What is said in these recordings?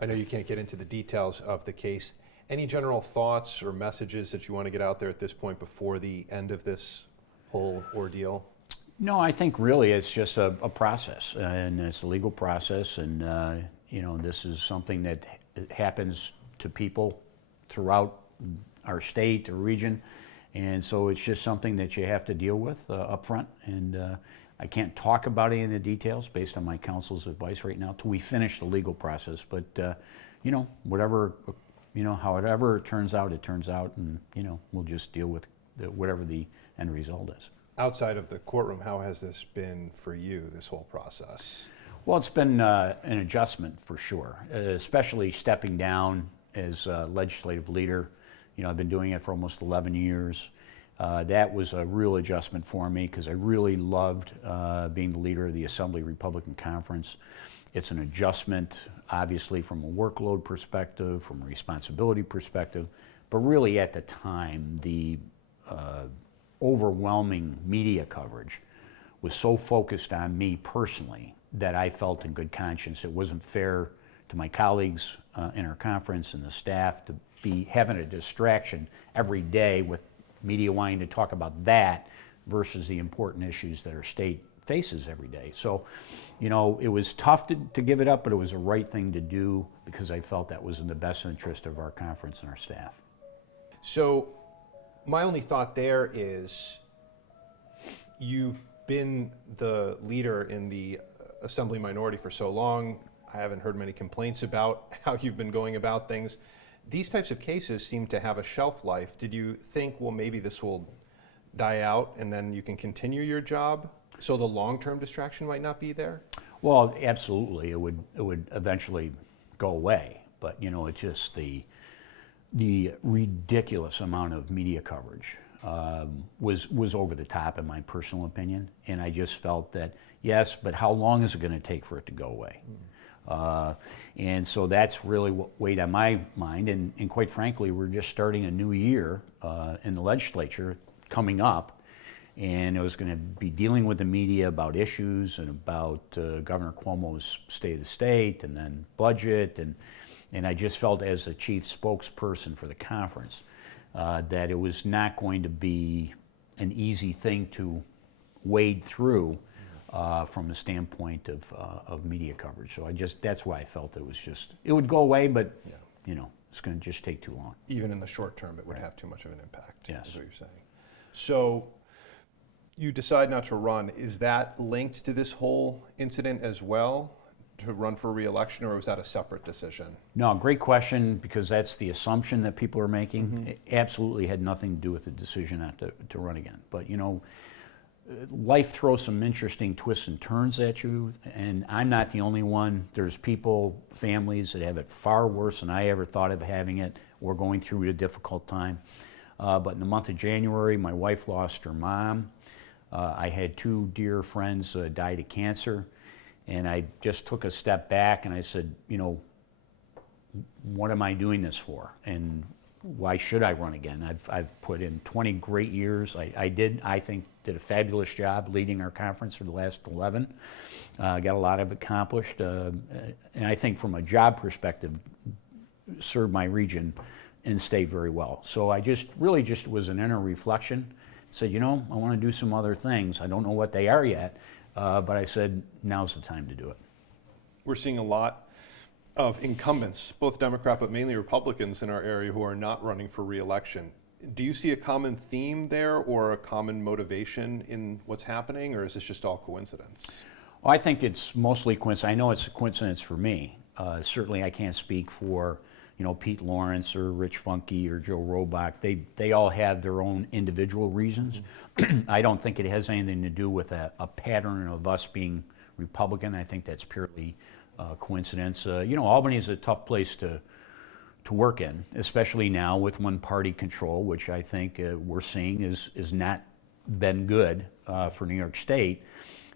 I know you can't get into the details of the case. Any general thoughts or messages that you want to get out there at this point before the end of this whole ordeal? No, I think really it's just a process, and it's a legal process, and this is something that happens to people throughout our state or region, and so it's just something that you have to deal with up front, and I can't talk about any of the details based on my counsel's advice right now till we finish the legal process, but however it turns out, and we'll just deal with whatever the end result is. Outside of the courtroom, how has this been for you, this whole process? Well, it's been an adjustment for sure, especially stepping down as legislative leader. I've been doing it for almost 11 years. That was a real adjustment for me because I really loved being the leader of the Assembly Republican Conference. It's an adjustment, obviously, from a workload perspective, from a responsibility perspective, but really at the time, the overwhelming media coverage was so focused on me personally that I felt in good conscience it wasn't fair to my colleagues in our conference and the staff to be having a distraction every day with media wanting to talk about that versus the important issues that our state faces every day. So, it was tough to give it up, but it was the right thing to do because I felt that was in the best interest of our conference and our staff. So, my only thought there is you've been the leader in the Assembly minority for so long. I haven't heard many complaints about how you've been going about things. These types of cases seem to have a shelf life. Did you think, well, maybe this will die out and then you can continue your job so the long-term distraction might not be there? Well, absolutely. It would eventually go away. But, it's just the ridiculous amount of media coverage was over the top in my personal opinion. And I just felt that, yes, but how long is it going to take for it to go away? And so that's really what weighed on my mind. And quite frankly, we're just starting a new year in the legislature coming up. And it was going to be dealing with the media about issues and about Governor Cuomo's State of the State and then budget. And I just felt as the chief spokesperson for the conference that it was not going to be an easy thing to wade through from the standpoint of media coverage. So that's why I felt it would go away, but it's going to just take too long. Even in the short term, it would have too much of an impact, yes. Is what you're saying. So you decide not to run. Is that linked to this whole incident as well, to run for re-election, or was that a separate decision? No, great question, because that's the assumption that people are making. Mm-hmm. It absolutely had nothing to do with the decision not to run again. But life throws some interesting twists and turns at you, and I'm not the only one. There's people, families that have it far worse than I ever thought of having it. We're going through a difficult time. But in the month of January, my wife lost her mom. I had two dear friends died of cancer, and I just took a step back and I said, what am I doing this for? And why should I run again? I've put in 20 great years. I think, did a fabulous job leading our conference for the last 11. Got a lot of accomplished, and I think from a job perspective, served my region and state very well. So I just was an inner reflection. Said, I want to do some other things. I don't know what they are yet, but I said, now's the time to do it. We're seeing a lot of incumbents, both Democrat but mainly Republicans in our area, who are not running for re-election. Do you see a common theme there or a common motivation in what's happening, or is this just all coincidence? Well, I think it's mostly coincidence. I know it's a coincidence for me. Certainly I can't speak for Pete Lawrence or Rich Funke or Joe Robach. They all have their own individual reasons. Mm-hmm. I don't think it has anything to do with a pattern of us being Republican. I think that's purely coincidence. Albany is a tough place to work in, especially now with one-party control, which I think we're seeing is not been good for New York State.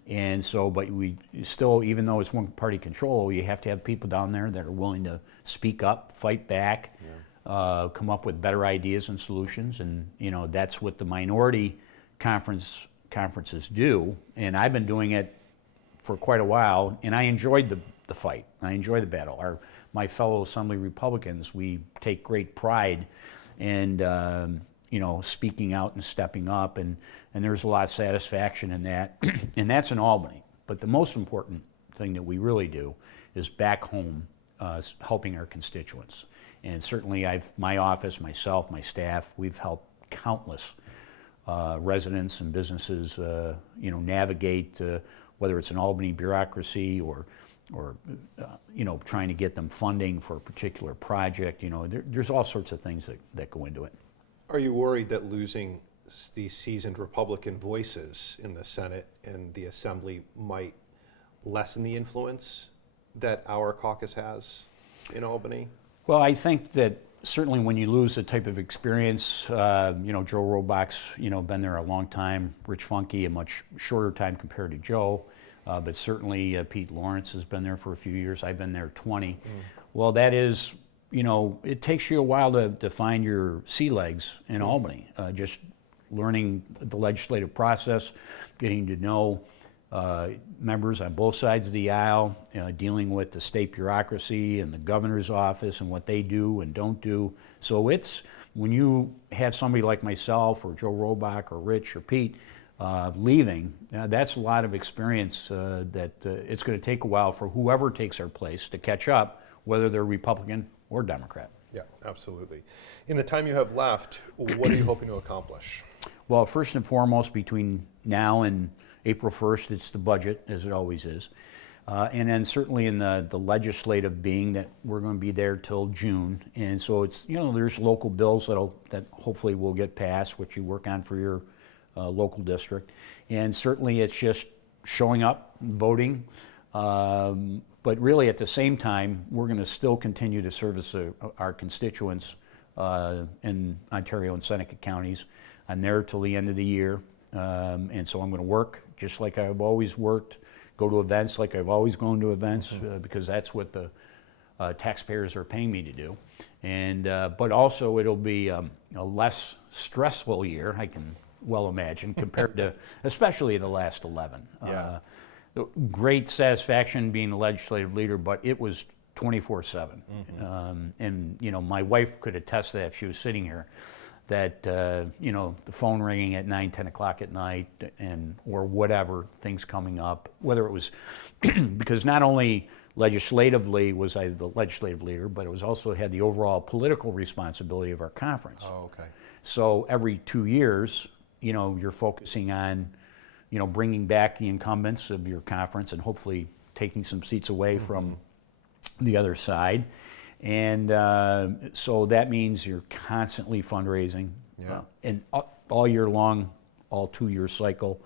And so, but we still, even though it's one-party control, you have to have people down there that are willing to speak up, fight back, come up with better ideas and solutions. And that's what the minority conferences do. And I've been doing it for quite a while, and I enjoyed the fight. I enjoy the battle. my fellow Assembly Republicans, we take great pride in speaking out and stepping up, and there's a lot of satisfaction in that, and that's in Albany. But the most important thing that we really do is back home, helping our constituents. And certainly my office, myself, my staff, we've helped countless residents and businesses, navigate whether it's an Albany bureaucracy or trying to get them funding for a particular project. There's all sorts of things that go into it. Are you worried that losing these seasoned Republican voices in the Senate and the Assembly might lessen the influence that our caucus has in Albany? Well, I think that certainly when you lose the type of experience, Joe Robach's, been there a long time. Rich Funke, a much shorter time compared to Joe, but certainly Pete Lawrence has been there for a few years. I've been there 20. Well, that is, it takes you a while to find your sea legs in Albany. Just learning the legislative process, getting to know members on both sides of the aisle, dealing with the state bureaucracy and the governor's office and what they do and don't do. So it's, when you have somebody like myself or Joe Robach or Rich or Pete leaving, that's a lot of experience that it's going to take a while for whoever takes our place to catch up, whether they're Republican or Democrat. Yeah, absolutely. In the time you have left, what are you hoping to accomplish? Well, first and foremost, between now and April 1st, it's the budget, as it always is. And then certainly in the legislative being that we're going to be there till June. And so it's, there's local bills that hopefully will get passed, which you work on for your local district. And certainly it's just showing up, voting. But really at the same time, we're going to still continue to service our constituents in Ontario and Seneca counties. I'm there till the end of the year. And so I'm going to work just like I've always worked, go to events like I've always gone to events, because that's what the taxpayers are paying me to do. And but also it'll be a less stressful year, I can well imagine, compared to especially the last 11. Yeah. Great satisfaction being a legislative leader, but it was 24/7. And my wife could attest to that if she was sitting here, that the phone ringing at 9, 10 o'clock at night, or whatever, things coming up, whether it was because not only legislatively was I the legislative leader, but it was also had the overall political responsibility of our conference. Oh, okay. So every 2 years, you're focusing on, bringing back the incumbents of your conference and hopefully taking some seats away from the other side. And so that means you're constantly fundraising, and all year long, all 2-year cycle.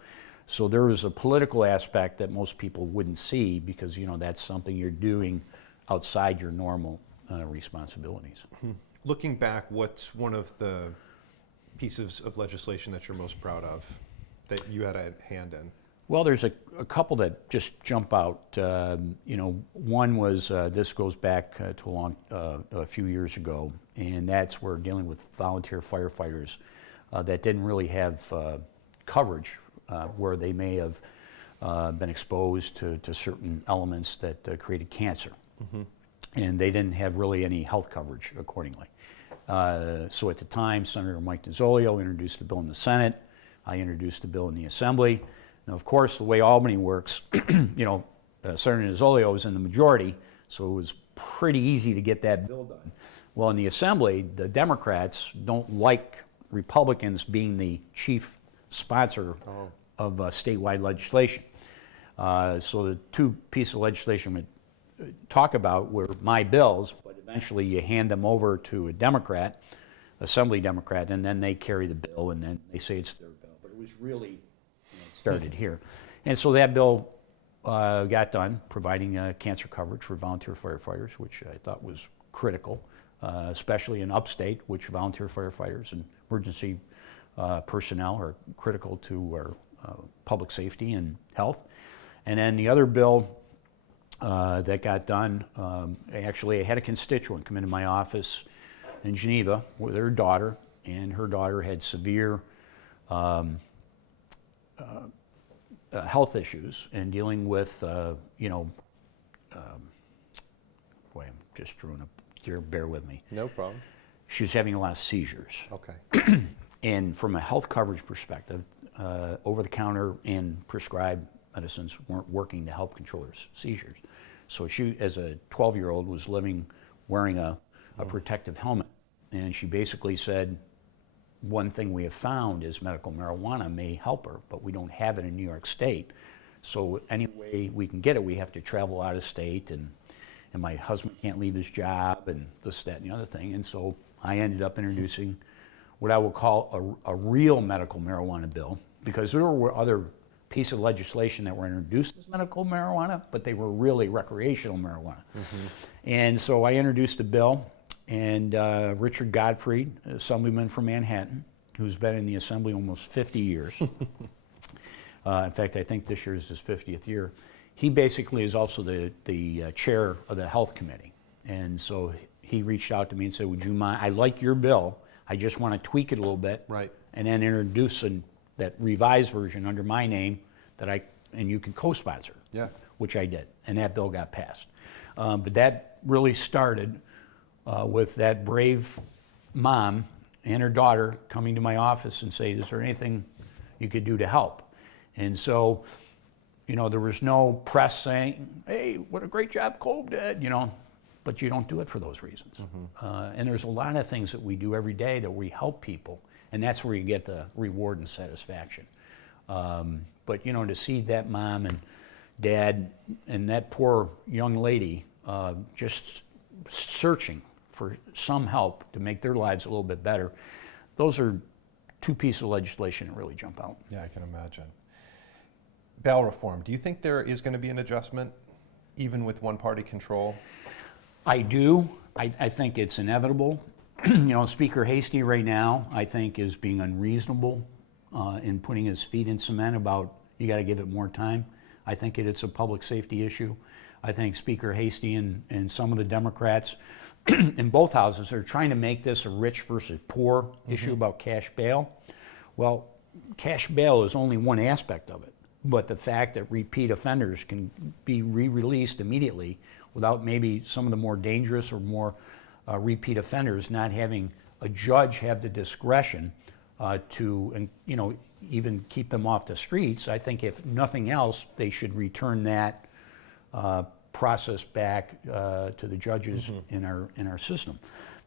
So there is a political aspect that most people wouldn't see because, that's something you're doing outside your normal responsibilities. Looking back, what's one of the pieces of legislation that you're most proud of that you had a hand in? Well, there's a couple that just jump out. One was, this goes back to a few years ago, and that's where dealing with volunteer firefighters that didn't really have coverage, where they may have been exposed to certain elements that created cancer. And they didn't have really any health coverage accordingly. So at the time, Senator Mike DeZolio introduced the bill in the Senate. I introduced the bill in the Assembly. Now, of course, the way Albany works, Senator DeZolio was in the majority, so it was pretty easy to get that bill done. Well, in the Assembly, the Democrats don't like Republicans being the chief sponsor of statewide legislation. So the two pieces of legislation we talk about were my bills, but eventually you hand them over to a Democrat, Assembly Democrat, and then they carry the bill, and then they say it's their bill. But it was really started here. And so that bill got done, providing cancer coverage for volunteer firefighters, which I thought was critical, especially in upstate, which volunteer firefighters and emergency personnel are critical to our public safety and health. And then the other bill that got done, actually I had a constituent come into my office in Geneva with her daughter, and her daughter had severe health issues and dealing with, boy, I'm just drew in a tear, bear with me. No problem. She was having a lot of seizures. Okay. And from a health coverage perspective, over-the-counter and prescribed medicines weren't working to help control her seizures. So she, as a 12-year-old, was living wearing a protective helmet. And she basically said, one thing we have found is medical marijuana may help her, but we don't have it in New York State. So any way we can get it, we have to travel out of state, and my husband can't leave his job, and this, that, and the other thing. And so I ended up introducing what I would call a real medical marijuana bill, because there were other pieces of legislation that were introduced as medical marijuana, but they were really recreational marijuana. And so I introduced a bill, and Richard Godfrey, Assemblyman from Manhattan, who's been in the Assembly almost 50 years. In fact, I think this year is his 50th year. He basically is also the chair of the Health Committee. And so he reached out to me and said, would you mind, I like your bill, I just want to tweak it a little bit, Right. and then introduce that revised version under my name and you can co-sponsor, Yeah. which I did, and that bill got passed. But that really started with that brave mom and her daughter coming to my office and saying, is there anything you could do to help? And so, there was no press saying, hey, what a great job Kolb did, but you don't do it for those reasons. And there's a lot of things that we do every day that we help people, and that's where you get the reward and satisfaction. But to see that mom and dad and that poor young lady just searching for some help to make their lives a little bit better, those are two pieces of legislation that really jump out. Yeah, I can imagine. Bail reform, do you think there is going to be an adjustment, even with one-party control? I do. I think it's inevitable. Speaker Hastie right now, I think, is being unreasonable in putting his feet in cement about you got to give it more time. I think it's a public safety issue. I think Speaker Hastie and some of the Democrats in both houses are trying to make this a rich versus poor issue about cash bail. Well, cash bail is only one aspect of it, but the fact that repeat offenders can be re-released immediately without maybe some of the more dangerous or more repeat offenders not having a judge have the discretion to even keep them off the streets. I think if nothing else, they should return that process back to the judges in our system.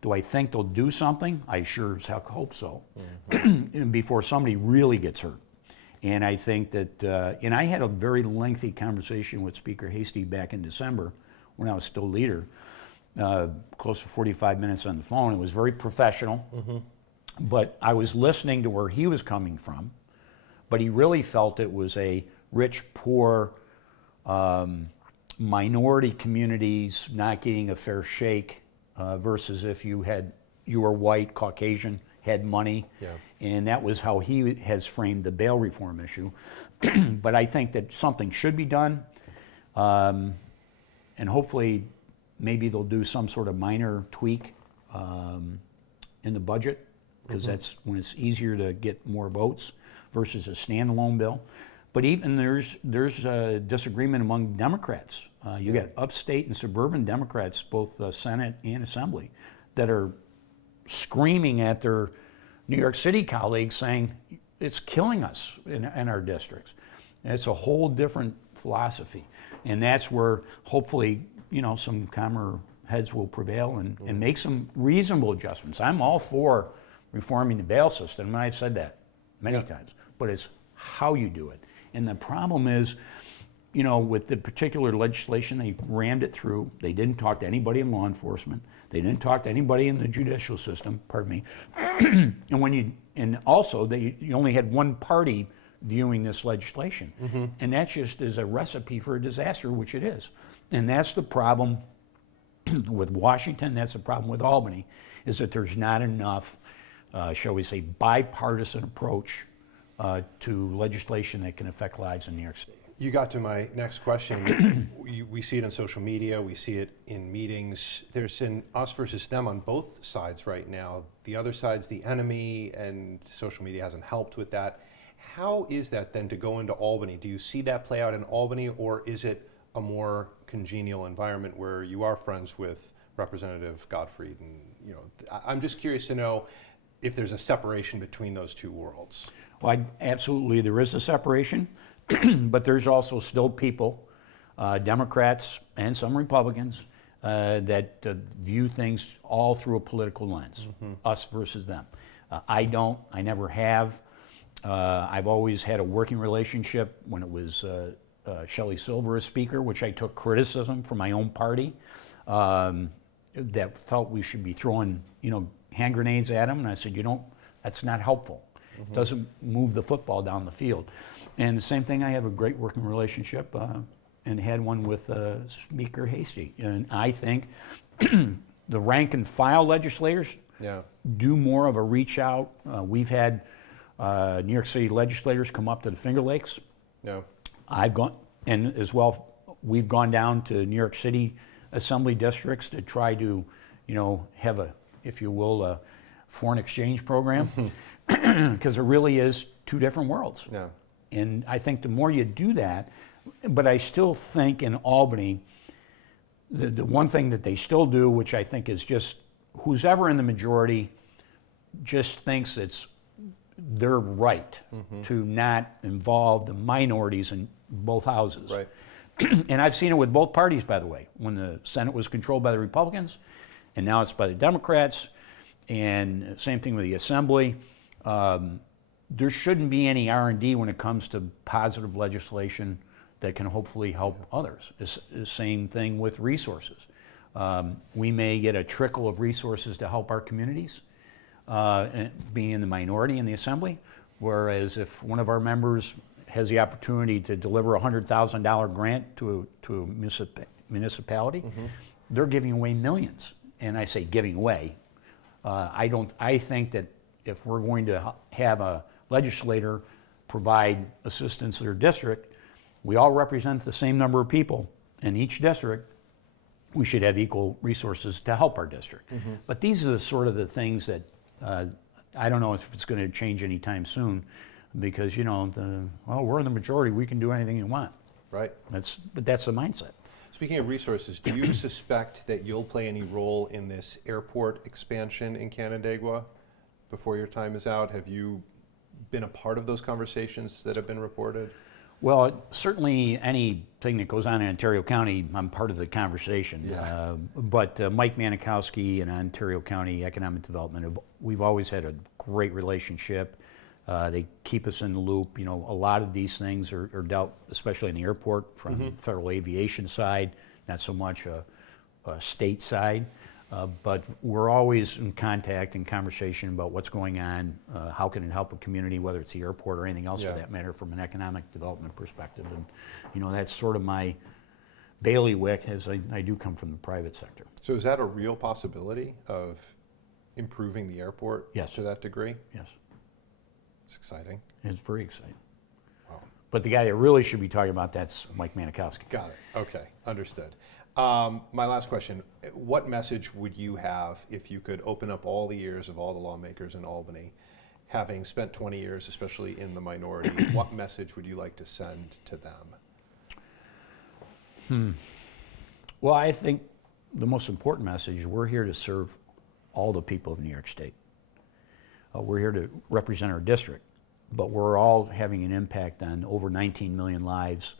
Do I think they'll do something? I sure as heck hope so. Before somebody really gets hurt. And I think that, and I had a very lengthy conversation with Speaker Hastie back in December when I was still leader, close to 45 minutes on the phone. It was very professional, but I was listening to where he was coming from, but he really felt it was a rich, poor, minority communities not getting a fair shake versus if you were white, Caucasian, had money, and that was how he has framed the bail reform issue. But I think that something should be done, and hopefully maybe they'll do some sort of minor tweak in the budget, because that's when it's easier to get more votes versus a standalone bill. But even there's a disagreement among Democrats. You got upstate and suburban Democrats, both Senate and Assembly, that are screaming at their New York City colleagues saying, it's killing us in our districts. And it's a whole different philosophy. And that's where hopefully, some calmer heads will prevail and make some reasonable adjustments. I'm all for reforming the bail system, and I've said that many times, but it's how you do it. And the problem is, with the particular legislation, they rammed it through. They didn't talk to anybody in law enforcement. They didn't talk to anybody in the judicial system, pardon me. And also, you only had one party viewing this legislation. And that just is a recipe for a disaster, which it is. And that's the problem with Washington, that's the problem with Albany, is that there's not enough, shall we say, bipartisan approach to legislation that can affect lives in New York State. You got to my next question. We see it on social media, we see it in meetings. There's an us versus them on both sides right now. The other side's the enemy, and social media hasn't helped with that. How is that then to go into Albany? Do you see that play out in Albany, or is it a more congenial environment where you are friends with Representative Godfrey, and I'm just curious to know if there's a separation between those two worlds. Well, absolutely, there is a separation, but there's also still people, Democrats and some Republicans, that view things all through a political lens, us versus them. I don't, I never have. I've always had a working relationship when it was Shelley Silver as Speaker, which I took criticism from my own party that felt we should be throwing, hand grenades at him, and I said, that's not helpful. It doesn't move the football down the field. And the same thing, I have a great working relationship and had one with Speaker Hasty. And I think the rank and file legislators do more of a reach out. We've had New York City legislators come up to the Finger Lakes. I've gone, and as well, we've gone down to New York City assembly districts to try to, have a, if you will, a foreign exchange program, because it really is two different worlds. And I think the more you do that, but I still think in Albany, the one thing that they still do, which I think is just, who's ever in the majority just thinks it's their right to not involve the minorities in both houses. Right. And I've seen it with both parties, by the way, when the Senate was controlled by the Republicans, and now it's by the Democrats, and same thing with the Assembly. There shouldn't be any R&D when it comes to positive legislation that can hopefully help others. It's the same thing with resources. We may get a trickle of resources to help our communities, being in the minority in the Assembly, whereas if one of our members has the opportunity to deliver a $100,000 grant to a municipality, they're giving away millions. And I say giving away. I think that if we're going to have a legislator provide assistance to their district, we all represent the same number of people in each district. We should have equal resources to help our district. But these are the sort of the things that I don't know if it's going to change anytime soon, because we're in the majority, we can do anything you want. Right. But that's the mindset. Speaking of resources, do you suspect that you'll play any role in this airport expansion in Canandaigua before your time is out? Have you been a part of those conversations that have been reported? Well, certainly anything that goes on in Ontario County, I'm part of the conversation. But Mike Manikowski and Ontario County Economic Development, we've always had a great relationship. They keep us in the loop. A lot of these things are dealt, especially in the airport, from the federal aviation side, not so much a state side. But we're always in contact and conversation about what's going on, how can it help a community, whether it's the airport or anything else for that matter, from an economic development perspective. And that's sort of my bailiwick, as I do come from the private sector. So is that a real possibility of improving the airport to that degree? Yes. It's exciting. It's very exciting. Wow. But the guy that really should be talking about that's Mike Manikowski. Got it. Okay, understood. My last question, what message would you have if you could open up all the ears of all the lawmakers in Albany, having spent 20 years, especially in the minority, what message would you like to send to them? Well, I think the most important message is we're here to serve all the people of New York State. We're here to represent our district, but we're all having an impact on over 19 million lives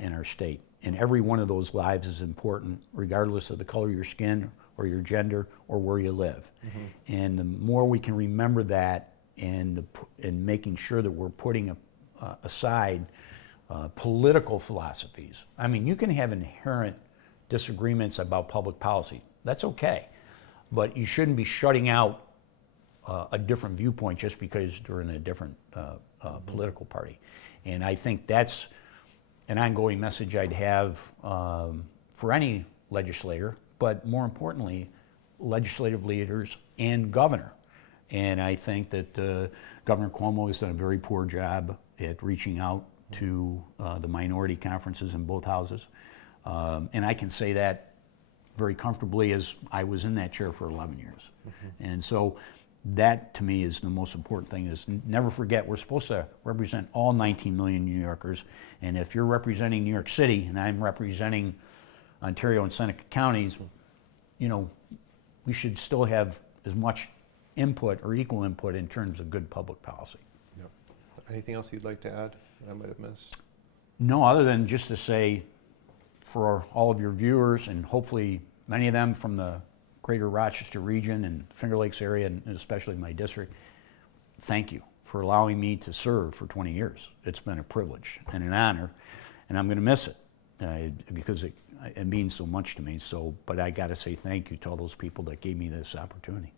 in our state. And every one of those lives is important, regardless of the color of your skin or your gender or where you live. And the more we can remember that, and making sure that we're putting aside political philosophies. I mean, you can have inherent disagreements about public policy. That's okay. But you shouldn't be shutting out a different viewpoint just because they're in a different political party. And I think that's an ongoing message I'd have for any legislator, but more importantly, legislative leaders and governor. And I think that Governor Cuomo has done a very poor job at reaching out to the minority conferences in both houses. And I can say that very comfortably, as I was in that chair for 11 years. And so that to me is the most important thing, is never forget we're supposed to represent all 19 million New Yorkers. And if you're representing New York City and I'm representing Ontario and Seneca counties, we should still have as much input or equal input in terms of good public policy. Yep. Anything else you'd like to add that I might have missed? No, other than just to say, for all of your viewers, and hopefully many of them from the greater Rochester region and Finger Lakes area, and especially my district, thank you for allowing me to serve for 20 years. It's been a privilege and an honor, and I'm going to miss it because it means so much to me. So, but I got to say thank you to all those people that gave me this opportunity.